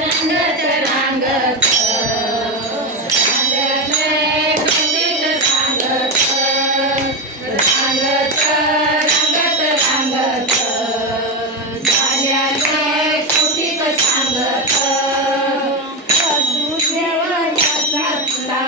रंगत रांगत सांगत पंडित सांगत रांगत रंगत रांगत झाल्याने कौतिक सांगत वसुदेव याचा पिता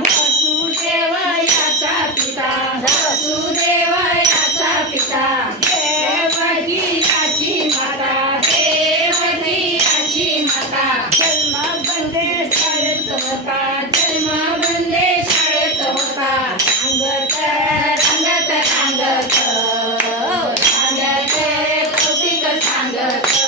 वसुदेव याचा पिता वसुदेव याचा पिता देवकी याची माता देवकी याची माता जन्म बंदे शाळेत होता जन्म बंदे शाळेत होता सांगत रंगत रांगत सांगत कौतिक सांगत